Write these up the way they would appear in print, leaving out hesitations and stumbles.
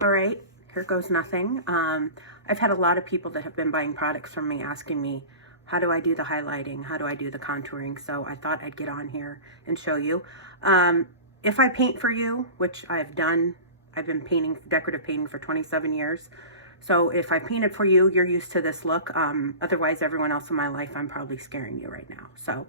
All right, here goes nothing. I've had a lot of people that have been buying products from me asking me, how do I do the highlighting? How do I do the contouring? So I thought I'd get on here and show you. If I paint for you, which I've done, I've been painting, decorative painting for 27 years. So if I painted for you, you're used to this look. Otherwise, everyone else in my life, I'm probably scaring you right now. So,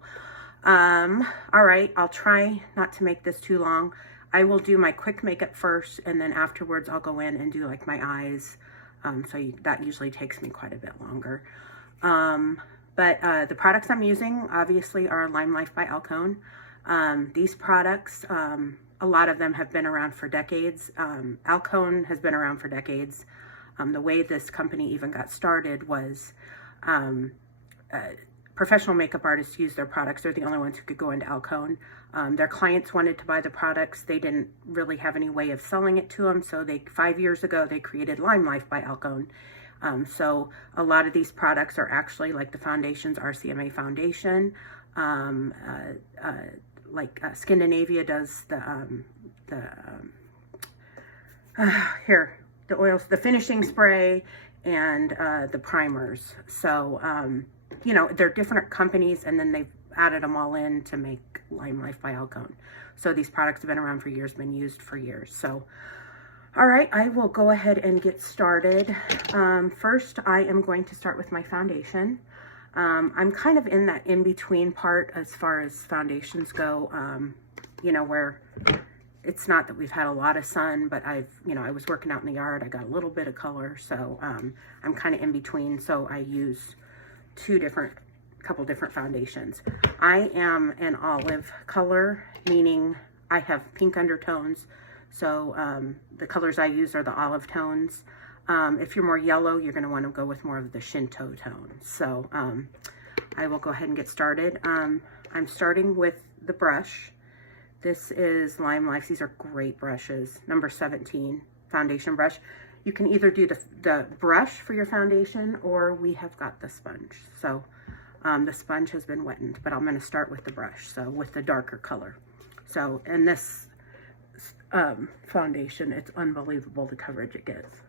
all right, I'll try not to make this too long. I will do my quick makeup first, and then afterwards I'll go in and do like my eyes. That usually takes me quite a bit longer. But the products I'm using obviously are Limelife by Alcone. These products, a lot of them have been around for decades. Alcone has been around for decades. The way this company even got started was professional makeup artists use their products. They're the only ones who could go into Alcone. Their clients wanted to buy the products. They didn't really have any way of selling it to them. So 5 years ago, they created Limelife by Alcone. So a lot of these products are actually like the foundations, RCMA foundation, Scandinavia does the oils, the finishing spray, and the primers. So, you know, they're different companies, and then they've added them all in to make Limelife by Alcone. So these products have been around for years, been used for years. So, all right, I will go ahead and get started. First, I am going to start with my foundation. I'm kind of in that in-between part as far as foundations go, you know, where it's not that we've had a lot of sun, but I was working out in the yard. I got a little bit of color, so I'm kind of in between. So I use couple different foundations. I am an olive color, meaning I have pink undertones. So the colors I use are the olive tones. If you're more yellow, you're going to want to go with more of the Shinto tone. So I will go ahead and get started. I'm starting with the brush. This is Limelife. These are great brushes. Number 17 foundation brush. You can either do the brush for your foundation, or we have got the sponge. So the sponge has been wetted, but I'm going to start with the brush. So with the darker color. So in this foundation, it's unbelievable the coverage it gives.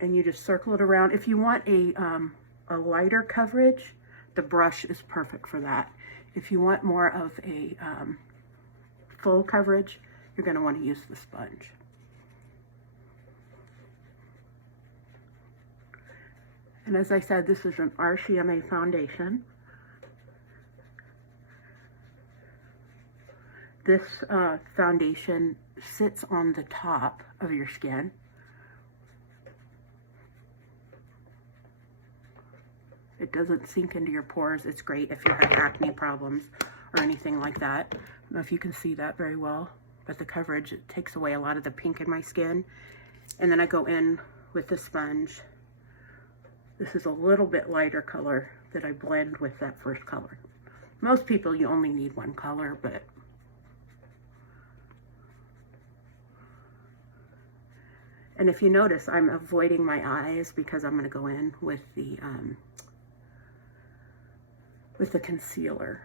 And you just circle it around. If you want a lighter coverage, the brush is perfect for that. If you want more of a full coverage, you're going to want to use the sponge. And as I said, this is an RCMA foundation. This foundation sits on the top of your skin. It doesn't sink into your pores. It's great if you have acne problems or anything like that. I don't know if you can see that very well, but the coverage, it takes away a lot of the pink in my skin. And then I go in with the sponge. This is a little bit lighter color that I blend with that first color. Most people, you only need one color, but and if you notice, I'm avoiding my eyes because I'm going to go in with the concealer.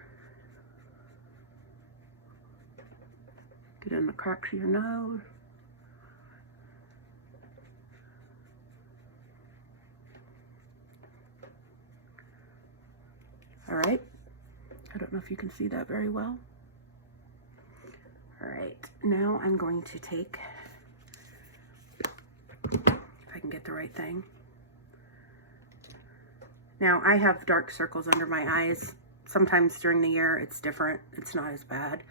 Get in the cracks of your nose. All right. I don't know if you can see that very well. All right. Now I'm going to take, if I can get the right thing. Now I have dark circles under my eyes. Sometimes during the year it's different. It's not as bad.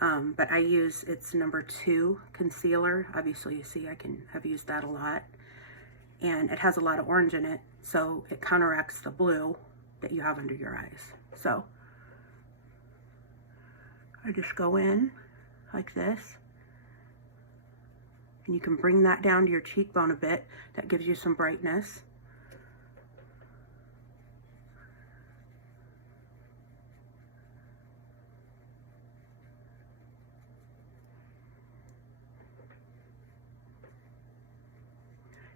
But I use, it's number 2 concealer. Obviously you see I've used that a lot. And it has a lot of orange in it, so it counteracts the blue that you have under your eyes. So I just go in like this. And you can bring that down to your cheekbone a bit. That gives you some brightness.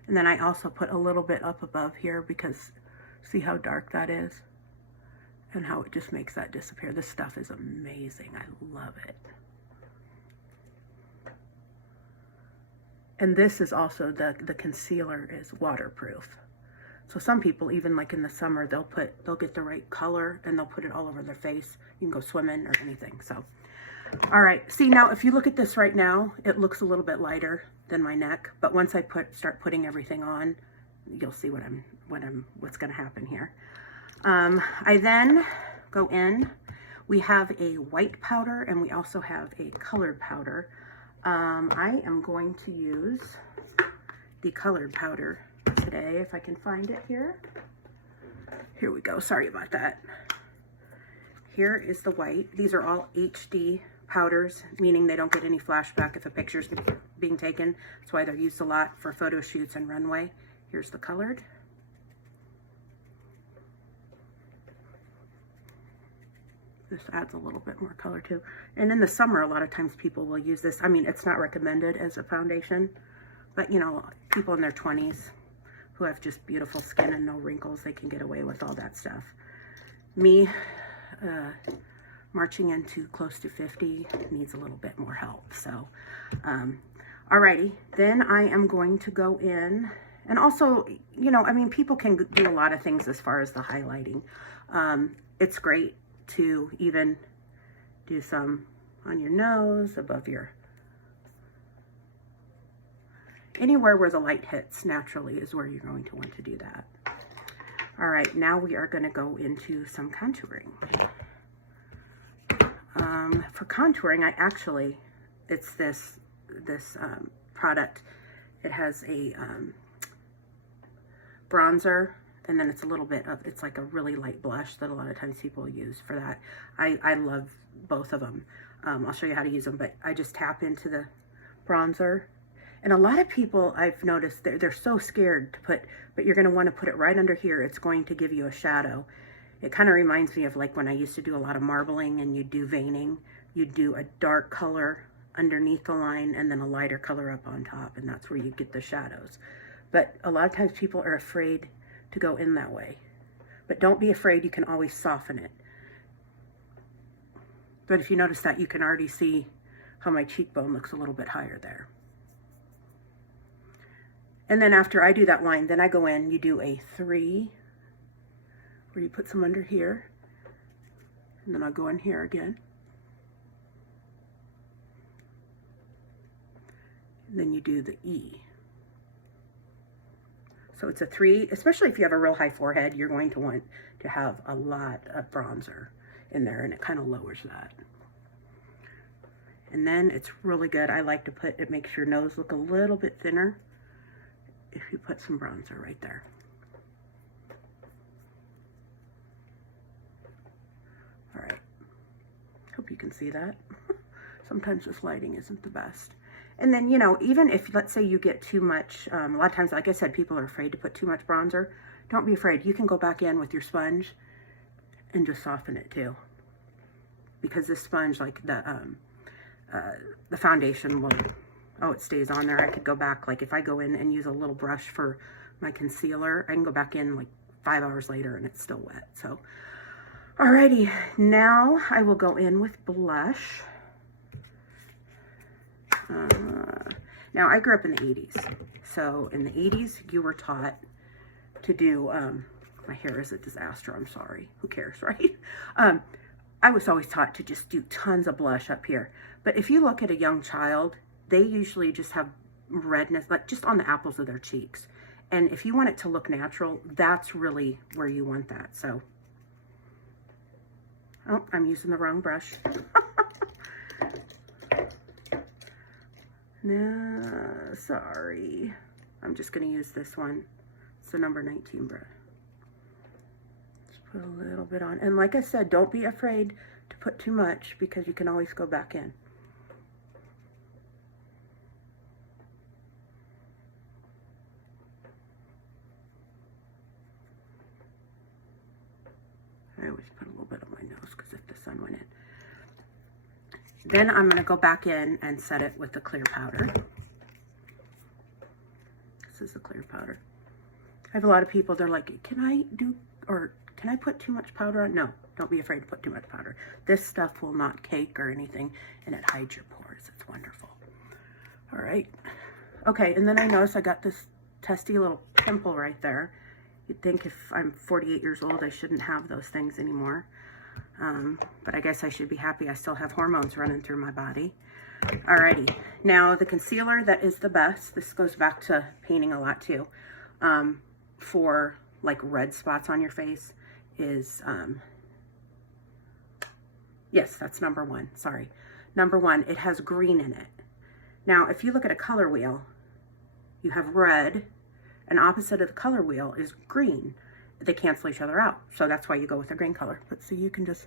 And then I also put a little bit up above here because see how dark that is? And how it just makes that disappear. This stuff is amazing. I love it. And this is also, the concealer is waterproof. So some people, even like in the summer, they'll get the right color and they'll put it all over their face. You can go swimming or anything. So, all right. See, now if you look at this right now, it looks a little bit lighter than my neck. But once I start putting everything on, you'll see what's going to happen here. I then go in. We have a white powder and we also have a colored powder. I am going to use the colored powder today, if I can find it here. Here we go. Sorry about that. Here is the white. These are all HD powders, meaning they don't get any flashback if a picture's being taken. That's why they're used a lot for photo shoots and runway. Here's the colored. This adds a little bit more color too. And in the summer, a lot of times people will use this. I mean, it's not recommended as a foundation, but you know, people in their 20s who have just beautiful skin and no wrinkles, they can get away with all that stuff. Me, marching into close to 50, needs a little bit more help. So, alrighty, then I am going to go in, and also, you know, I mean, people can do a lot of things as far as the highlighting. It's great to even do some on your nose, above your, anywhere where the light hits naturally is where you're going to want to do that. All right, now we are going to go into some contouring. For contouring, it's this product. It has a bronzer, and then it's a little bit of, it's like a really light blush that a lot of times people use for that. I love both of them. I'll show you how to use them, but I just tap into the bronzer. And a lot of people, I've noticed, they're so scared to put, but you're going to want to put it right under here. It's going to give you a shadow. It kind of reminds me of like when I used to do a lot of marbling and you do veining. You do a dark color underneath the line and then a lighter color up on top, and that's where you get the shadows. But a lot of times people are afraid to go in that way. But don't be afraid, you can always soften it. But if you notice that, you can already see how my cheekbone looks a little bit higher there. And then after I do that line, then I go in, you do a 3, where you put some under here. And then I'll go in here again. And then you do the E. So it's a 3, especially if you have a real high forehead, you're going to want to have a lot of bronzer in there, and it kind of lowers that. And then it's really good. I like to put, it makes your nose look a little bit thinner if you put some bronzer right there. All right, hope you can see that. Sometimes this lighting isn't the best. And then, you know, even if, let's say you get too much, a lot of times, like I said, people are afraid to put too much bronzer. Don't be afraid. You can go back in with your sponge and just soften it too. Because this sponge, like the foundation will, oh, it stays on there. I could go back, like if I go in and use a little brush for my concealer, I can go back in like 5 hours later and it's still wet. So, alrighty, now I will go in with blush. Now, I grew up in the 80s. So, in the 80s, you were taught to do, my hair is a disaster, I'm sorry. Who cares, right? I was always taught to just do tons of blush up here. But if you look at a young child, they usually just have redness, like just on the apples of their cheeks. And if you want it to look natural, that's really where you want that. So, oh, I'm using the wrong brush. No, sorry. I'm just going to use this one. It's the number 19 brush. Just put a little bit on. And like I said, don't be afraid to put too much because you can always go back in. I always put a little bit on my nose because if the sun went in. Then I'm going to go back in and set it with the clear powder. This is the clear powder. I have a lot of people, they're like, can I put too much powder on? No, don't be afraid to put too much powder. This stuff will not cake or anything, and it hides your pores. It's wonderful. All right, Okay, and then I noticed I got this testy little pimple right there. You'd think if I'm 48 years old, I shouldn't have those things anymore. But I guess I should be happy I still have hormones running through my body. Alrighty, now the concealer that is the best, this goes back to painting a lot too, for like red spots on your face is, yes, that's number one, sorry. Number one, it has green in it. Now, if you look at a color wheel, you have red, and opposite of the color wheel is green. They cancel each other out, so that's why you go with the green color. But see, you can just,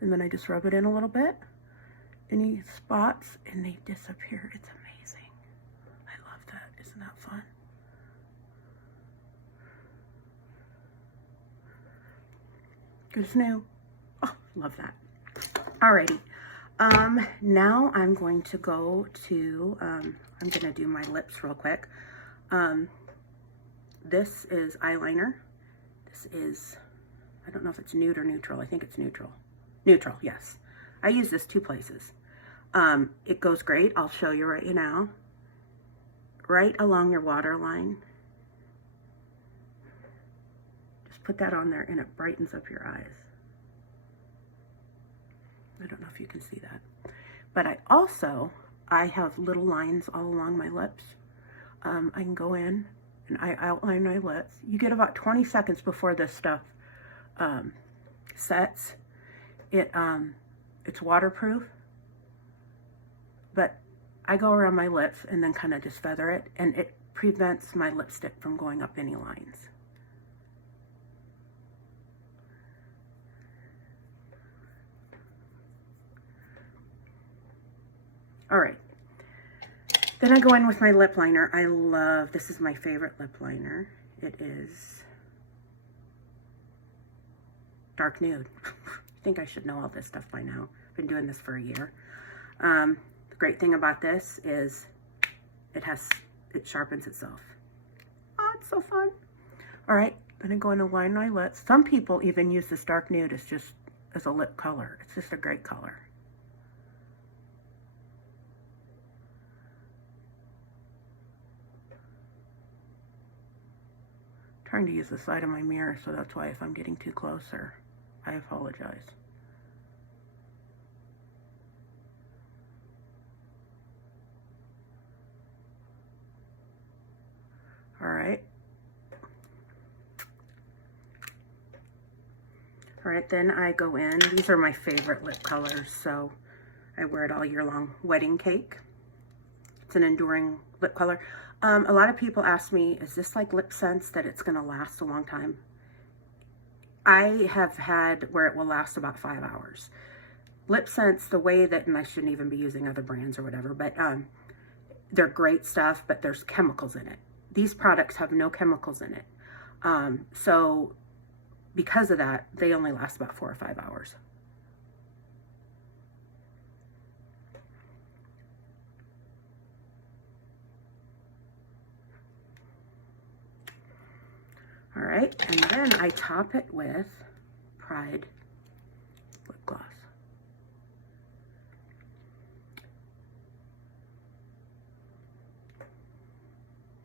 and then I just rub it in a little bit. Any spots, and they disappear. It's amazing. I love that. Isn't that fun? Good as new. Oh, love that. Alrighty. Now I'm going to go to, I'm going to do my lips real quick. This is eyeliner. This is, I don't know if it's nude or neutral. I think it's neutral. Neutral, yes. I use this 2 places. It goes great. I'll show you right now. Right along your waterline. Just put that on there and it brightens up your eyes. I don't know if you can see that. But I have little lines all along my lips. I can go in and I outline my lips. You get about 20 seconds before this stuff sets. It's waterproof, but I go around my lips and then kind of just feather it, and it prevents my lipstick from going up any lines. All right, then I go in with my lip liner. I love, this is my favorite lip liner. It is dark nude. I think I should know all this stuff by now. I've been doing this for a year. The great thing about this is it sharpens itself. Oh, it's so fun. All right, then I'm going to line my lips. Some people even use this dark nude as a lip color. It's just a great color. Trying to use the side of my mirror, so that's why if I'm getting too closer, I apologize. All right. All right, then I go in. These are my favorite lip colors, so I wear it all year long. Wedding Cake. It's an enduring lip color. A lot of people ask me, is this like Lip Sense that it's going to last a long time? I have had where it will last about 5 hours. Lip Sense, the way that, and I shouldn't even be using other brands or whatever, but they're great stuff, but there's chemicals in it. These products have no chemicals in it. So because of that, they only last about 4 or 5 hours. All right, and then I top it with Pride lip gloss.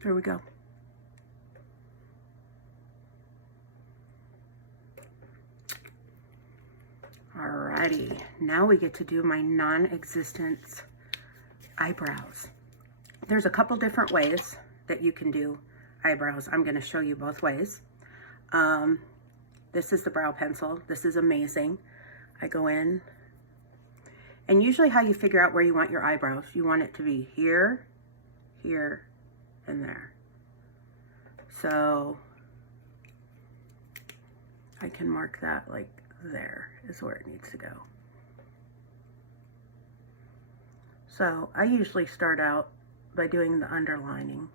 There we go. Alrighty, now we get to do my non-existent eyebrows. There's a couple different ways that you can do eyebrows. I'm going to show you both ways. This is the brow pencil. This is amazing. I go in, and usually how you figure out where you want your eyebrows, you want it to be here, here, and there. So I can mark that like there is where it needs to go. So I usually start out by doing the underlining.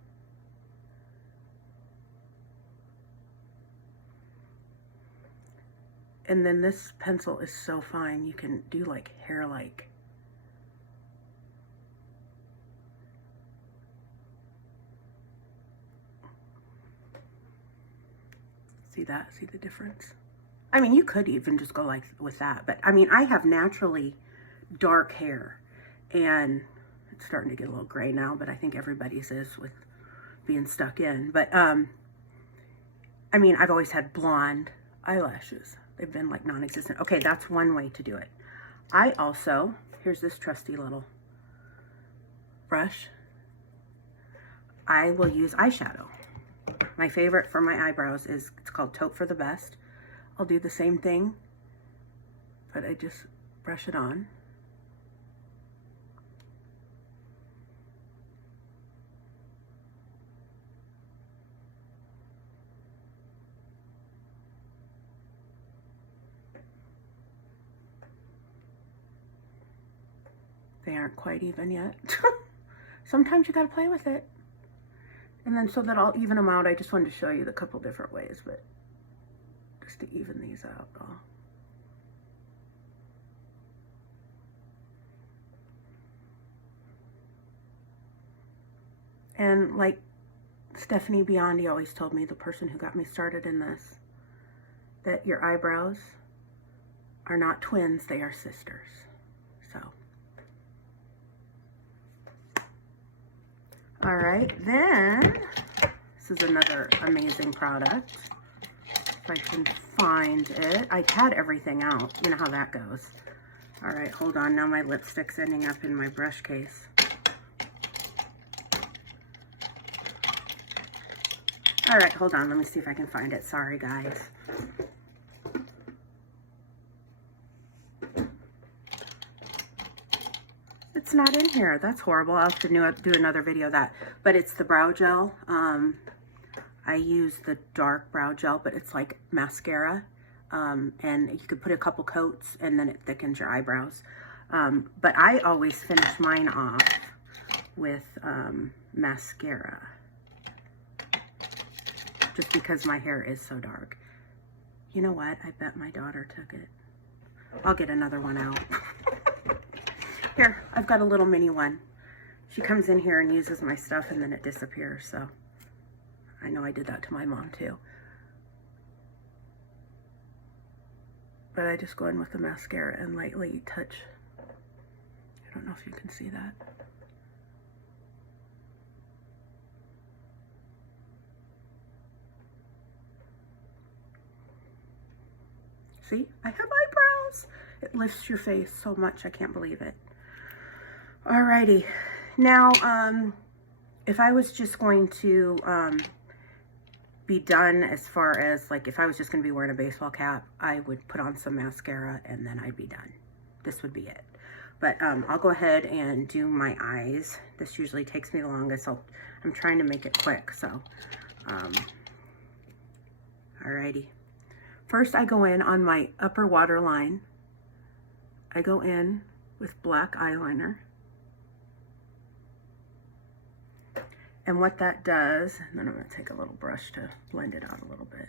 And then this pencil is so fine, you can do like hair-like. See that? See the difference? I mean, you could even just go like with that, but I mean, I have naturally dark hair, and It's starting to get a little gray now, but I think everybody's is with being stuck in. But, I mean, I've always had blonde eyelashes. They've been like non-existent. Okay, that's one way to do it. I also, here's this trusty little brush. I will use eyeshadow. My favorite for my eyebrows is, it's called Taupe for the Best. I'll do the same thing, but I just brush it on. They aren't quite even yet. Sometimes you gotta play with it. And then so that I'll even them out, I just wanted to show you the couple different ways, but just to even these out. And like Stephanie Biondi always told me, the person who got me started in this, that your eyebrows are not twins, they are sisters. So. All right, then, this is another amazing product. If I can find it. I had everything out. You know how that goes. All right, hold on. Now my lipstick's ending up in my brush case. All right, hold on. Let me see if I can find it. Sorry, guys. It's not in here. That's horrible. I'll have to do another video of that. But it's the brow gel. I use the dark brow gel, but it's like mascara. And you could put a couple coats and then it thickens your eyebrows. But I always finish mine off with mascara. Just because my hair is so dark. You know what? I bet my daughter took it. I'll get another one out. Here, I've got a little mini one. She comes in here and uses my stuff and then it disappears, so I know I did that to my mom too. But I just go in with the mascara and lightly touch. I don't know if you can see that. See, I have eyebrows. It lifts your face so much, I can't believe it. Alrighty, now, if I was just going to be done as far as, like, if I was just going to be wearing a baseball cap, I would put on some mascara and then I'd be done. This would be it. But I'll go ahead and do my eyes. This usually takes me the longest. I'm trying to make it quick, so. Alrighty. First, I go in on my upper waterline. I go in with black eyeliner. And what that does, and then I'm going to take a little brush to blend it out a little bit.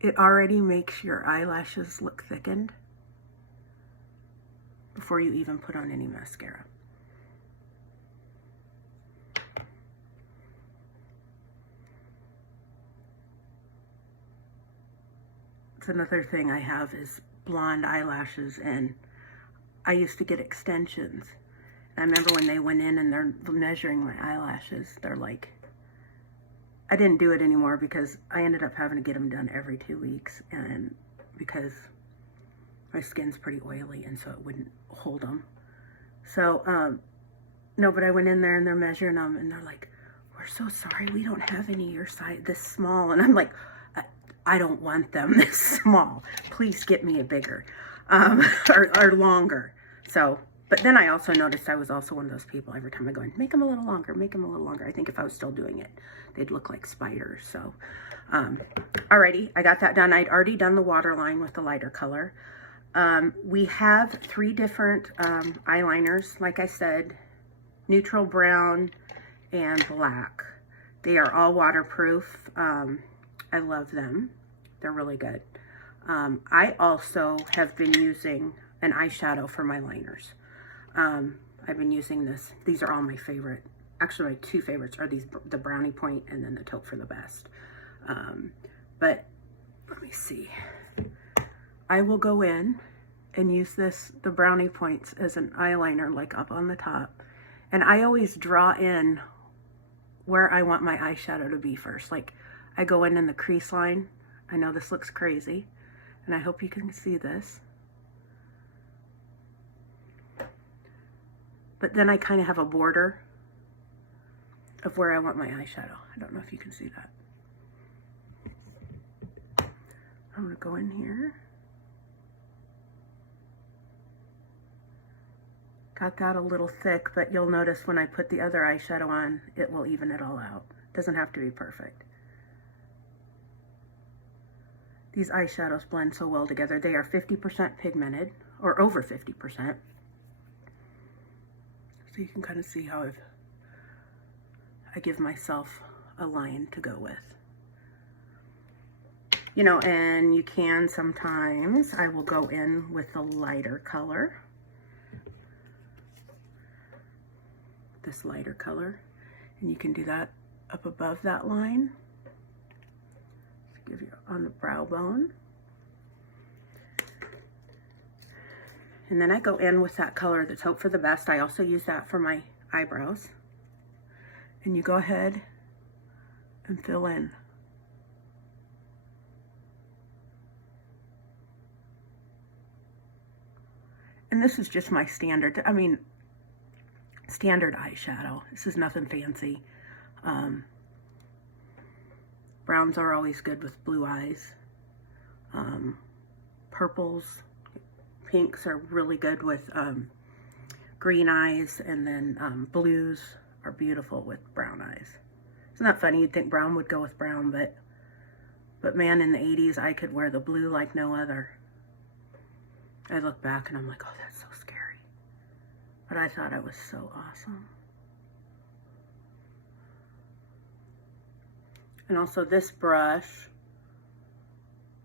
It already makes your eyelashes look thickened before you even put on any mascara. It's another thing I have is blonde eyelashes, and I used to get extensions. I remember when they went in and they're measuring my eyelashes, they're like, I didn't do it anymore because I ended up having to get them done every 2 weeks, and because my skin's pretty oily and so it wouldn't hold them. So, no, but I went in there and they're measuring them and they're like, we're so sorry, we don't have any your size this small. And I'm like, I don't want them this small. Please get me a bigger, or longer. So, but then I also noticed I was also one of those people, every time I go in, make them a little longer, make them a little longer. I think if I was still doing it, they'd look like spiders. So, alrighty, I got that done. I'd already done the waterline with the lighter color. We have 3 different eyeliners, like I said, neutral brown and black. They are all waterproof. I love them. They're really good. I also have been using an eyeshadow for my liners. I've been using this. These are all my favorite. Actually, my 2 favorites are these, the Brownie Point and then the Taupe for the Best. But let me see. I will go in and use the brownie points as an eyeliner, like up on the top. And I always draw in where I want my eyeshadow to be first. Like I go in the crease line. I know this looks crazy, and I hope you can see this. But then I kind of have a border of where I want my eyeshadow. I don't know if you can see that. I'm gonna go in here. Got that a little thick, but you'll notice when I put the other eyeshadow on, it will even it all out. Doesn't have to be perfect. These eyeshadows blend so well together. They are 50% pigmented, or over 50%. So you can kind of see how I give myself a line to go with. You know, and you can sometimes, I will go in with a lighter color. This lighter color, and you can do that up above that line. Give you on the brow bone. And then I go in with that color that's Hope for the Best. I also use that for my eyebrows. And you go ahead and fill in. And this is just my standard, standard eyeshadow. This is nothing fancy. Browns are always good with blue eyes. Purples, pinks are really good with green eyes, and then blues are beautiful with brown eyes. Isn't that funny? You'd think brown would go with brown, but man, in the 80s, I could wear the blue like no other. I look back and I'm like, oh, that's so scary. But I thought it was so awesome. And also this brush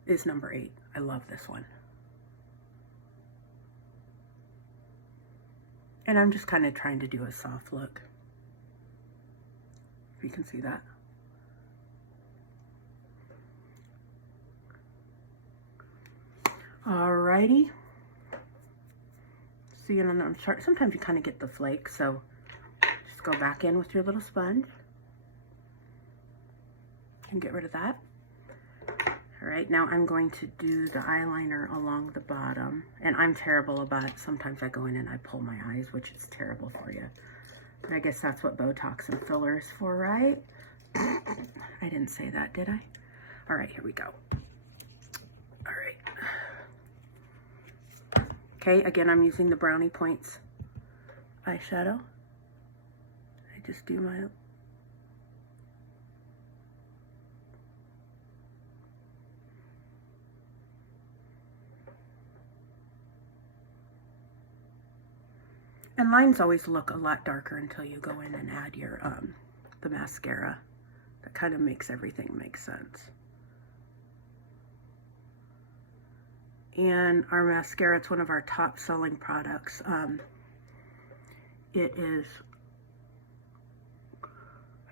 is number 8. I love this one. And I'm just kind of trying to do a soft look. If you can see that. Alrighty. See, and I'm sorry, sometimes you kind of get the flake, so just go back in with your little sponge and get rid of that. All right, now I'm going to do the eyeliner along the bottom, and I'm terrible about it. Sometimes I go in and I pull my eyes, which is terrible for you. But I guess that's what Botox and filler is for, right? I didn't say that, did I? All right, here we go. All right. Okay, again, I'm using the Brownie Points eyeshadow. I just do my... And lines always look a lot darker until you go in and add your, the mascara. That kind of makes everything make sense. And our mascara, it's one of our top selling products. It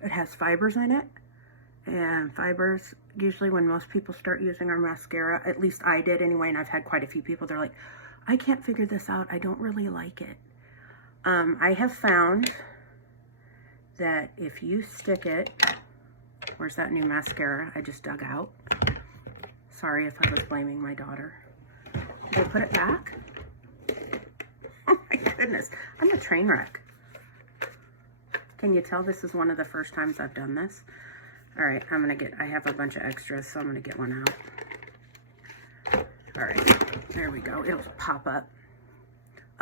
has fibers in it, and fibers, usually when most people start using our mascara, at least I did anyway, and I've had quite a few people, they're like, I can't figure this out, I don't really like it. I have found that if you stick it, where's that new mascara I just dug out? Sorry if I was blaming my daughter. Did I put it back? Oh my goodness, I'm a train wreck. Can you tell this is one of the first times I've done this? All right, I have a bunch of extras, so I'm gonna get one out. All right, there we go, it'll pop up.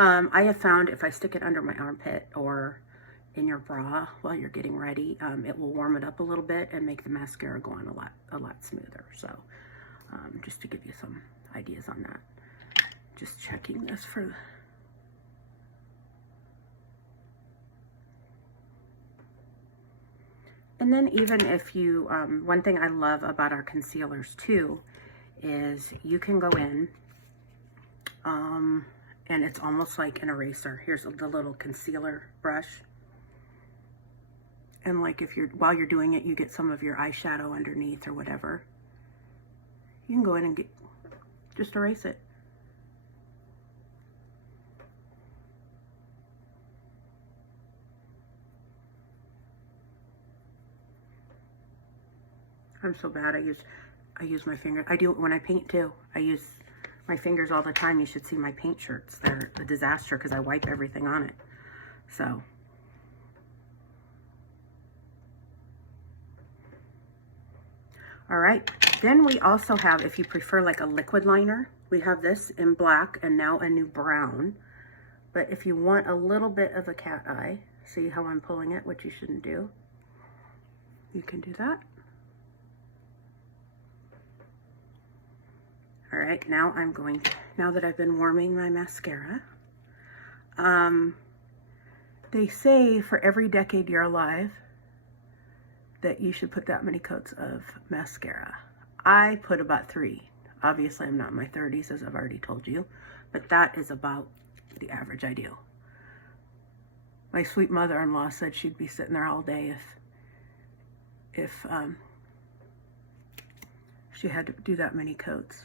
I have found if I stick it under my armpit or in your bra while you're getting ready, it will warm it up a little bit and make the mascara go on a lot smoother. So just to give you some ideas on that. Just checking this for... And then even if you, one thing I love about our concealers too, is you can go in, and it's almost like an eraser. Here's the little concealer brush. And like while you're doing it, you get some of your eyeshadow underneath or whatever. You can go in and just erase it. I'm so bad. I use my finger. I do it when I paint too. I use my fingers all the time. You should see my paint shirts. They're a disaster because I wipe everything on it. So. All right. Then we also have, if you prefer like a liquid liner, we have this in black and now a new brown. But if you want a little bit of a cat eye, see how I'm pulling it, which you shouldn't do. You can do that. All right, now I'm going to, now that I've been warming my mascara, they say for every decade you're alive that you should put that many coats of mascara. I put about 3. Obviously, I'm not in my 30s, as I've already told you, but that is about the average I do. My sweet mother-in-law said she'd be sitting there all day if she had to do that many coats.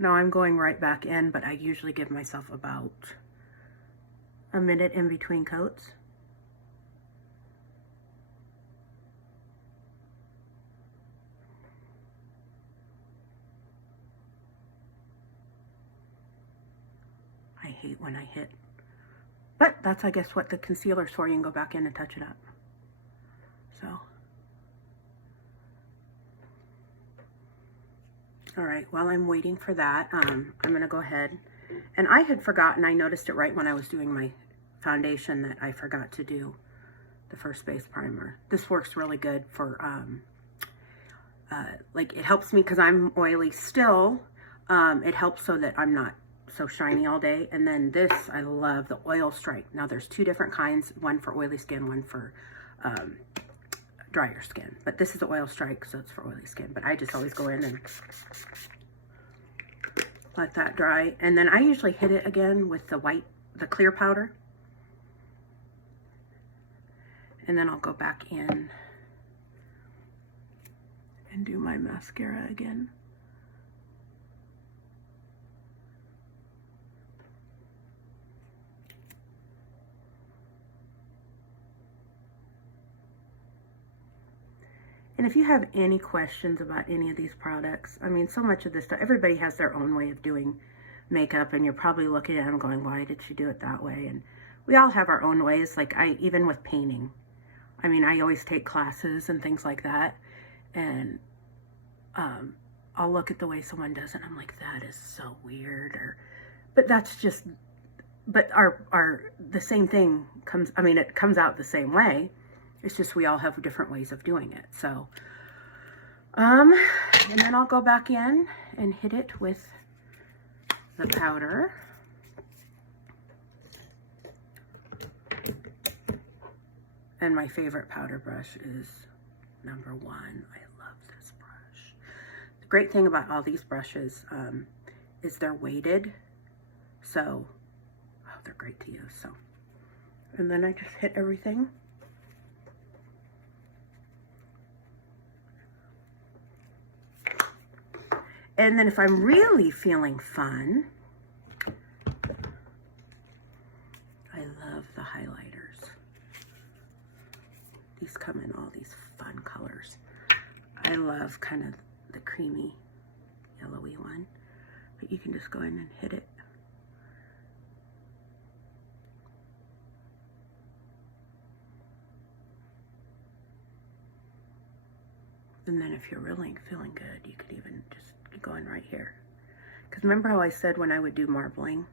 Now I'm going right back in, but I usually give myself about a minute in between coats. I hate when I hit. But that's, I guess, what the concealer's for. You can go back in and touch it up. So. All right, while I'm waiting for that, I'm going to go ahead. And I had forgotten, I noticed it right when I was doing my foundation that I forgot to do the first base primer. This works really good for, like, it helps me because I'm oily still. It helps so that I'm not so shiny all day. And then this, I love the oil strike. Now there's 2 different kinds, one for oily skin, one for drier skin. But this is the oil strike, so it's for oily skin. But I just always go in and let that dry. And then I usually hit it again with the clear powder. And then I'll go back in and do my mascara again. And if you have any questions about any of these products, I mean, so much of this stuff, everybody has their own way of doing makeup, and you're probably looking at them going, why did she do it that way? And we all have our own ways. Like even with painting, I mean, I always take classes and things like that, and I'll look at the way someone does it, and I'm like, that is so weird. But that's just, but the same thing comes, I mean, it comes out the same way. It's just we all have different ways of doing it. So, and then I'll go back in and hit it with the powder. And my favorite powder brush is number 1. I love this brush. The great thing about all these brushes is they're weighted. So, oh, they're great to use. So, and then I just hit everything. And then if I'm really feeling fun, I love the highlighters. These come in all these fun colors. I love kind of the creamy, yellowy one. But you can just go in and hit it. And then if you're really feeling good, you could even just going right here. Because remember how I said when I would do marbling,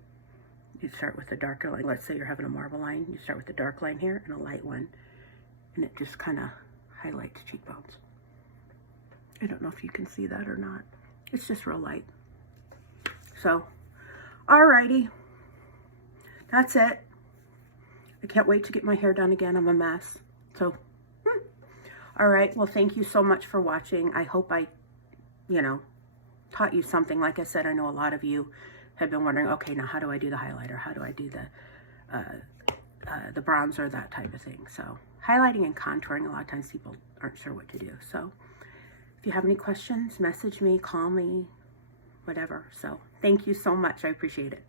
you start with a darker line. Let's say you're having a marble line, you start with a dark line here and a light one, and it just kind of highlights cheekbones. I don't know if you can see that or not. It's just real light. So, alrighty, that's it. I can't wait to get my hair done again. I'm a mess. So, all right. Well, thank you so much for watching. I hope I, taught you something. Like I said, I know a lot of you have been wondering, okay, now how do I do the highlighter? How do I do the bronzer, that type of thing? So highlighting and contouring, a lot of times people aren't sure what to do. So if you have any questions, message me, call me, whatever. So thank you so much. I appreciate it.